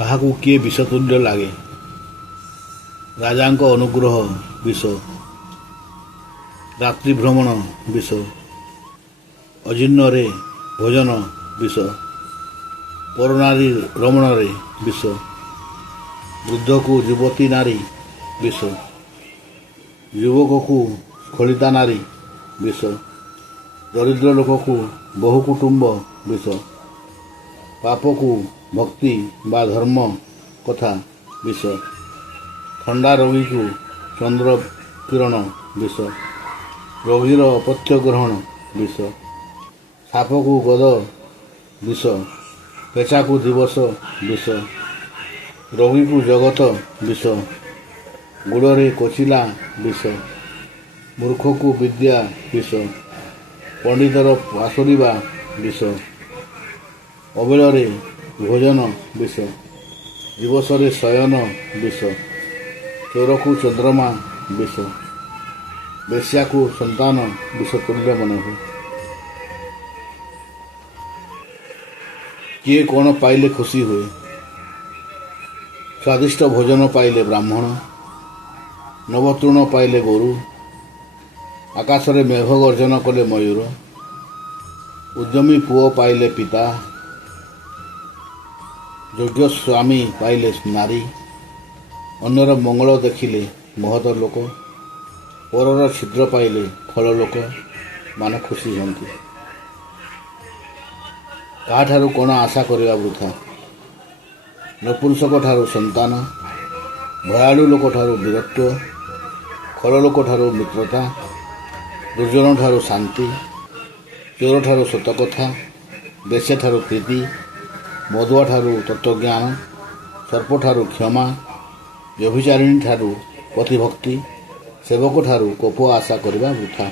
କାହାକୁ କିଏ ବିଷତୁଲ୍ୟ ଲାଗେ। ରାଜାଙ୍କ ଅନୁଗ୍ରହ ବିଷ, ରାତ୍ରି ଭ୍ରମଣ ବିଷ, ଅଜିର୍ଣ୍ଣରେ ଭୋଜନ ବିଷ, ପରନାରୀ ରମଣରେ ବିଷ, ବୃଦ୍ଧକୁ ଯୁବତୀ ନାରୀ ବିଷ, ଯୁବକକୁ ସ୍ଖଳିତା ନାରୀ ବିଷ, ଦରିଦ୍ର ଲୋକକୁ ବହୁ କୁଟୁମ୍ବ ବିଷ, ପାପକୁ ଭକ୍ତି ବା ଧର୍ମ କଥା ବିଷ, ଥଣ୍ଡା ରୋଗୀକୁ ଚନ୍ଦ୍ର କିରଣ ବିଷ, ରୋଗୀର ଅପତ୍ୟ ଗ୍ରହଣ ବିଷ, ସାପକୁ ଗଦ ବିଷ, ପେଚାକୁ ଦିବସ ବିଷ, ରୋଗୀକୁ ଜଗତ ବିଷ, ଗୋଡ଼ରେ କୋଚିଲା ବିଷ, ମୂର୍ଖକୁ ବିଦ୍ୟା ବିଷ, ପଣ୍ଡିତର ପାଶୋରିବା ବିଷ, ଅବେଳରେ ଭୋଜନ ବିଷ, ଦିବସରେ ଶୟନ ବିଷ, ଚୋରକୁ ଚନ୍ଦ୍ରମା ବିଷ, ବେଶ୍ୟାକୁ ସନ୍ତାନ ବିଷ ତୁଲ୍ୟ ମନେ ହୁଏ। କିଏ କ'ଣ ପାଇଲେ ଖୁସି ହୁଏ। ସ୍ୱାଦିଷ୍ଟ ଭୋଜନ ପାଇଲେ ବ୍ରାହ୍ମଣ, ନବତୃଣ ପାଇଲେ ଗୋରୁ, ଆକାଶରେ ମେଘ ଗର୍ଜନ କଲେ ମୟୂର, ଉଦ୍ୟମୀ ପୁଅ ପାଇଲେ ପିତା, ଯୋଗ୍ୟ ସ୍ୱାମୀ ପାଇଲେ ନାରୀ, ଅନ୍ୟର ମଙ୍ଗଳ ଦେଖିଲେ ମହତ ଲୋକ, ପରର ଛିଦ୍ର ପାଇଲେ ଖଳ ଲୋକ ମାନେ ଖୁସି ହୁଅନ୍ତି। କାହାଠାରୁ କ'ଣ ଆଶା କରିବା ବୃଥା। ନପୁଂସକ ଠାରୁ ସନ୍ତାନ, ଭୟାଳୁ ଲୋକଠାରୁ ବୀରତ୍ୱ, ଖଳ ଲୋକଠାରୁ ମିତ୍ରତା, ଦୁର୍ଜନ ଠାରୁ ଶାନ୍ତି, ଚୋର ଠାରୁ ସତକଥା, ବେଶ୍ୟାଠାରୁ ପ୍ରୀତି, ମଦୁଆ ଠାରୁ ତତ୍ତ୍ୱଜ୍ଞାନ, ସର୍ପଠାରୁ କ୍ଷମା, ବ୍ୟଭିଚାରିଣୀ ଠାରୁ ପତିଭକ୍ତି, ସେବକ ଠାରୁ କୋପ ଆଶା କରିବା ବୃଥା।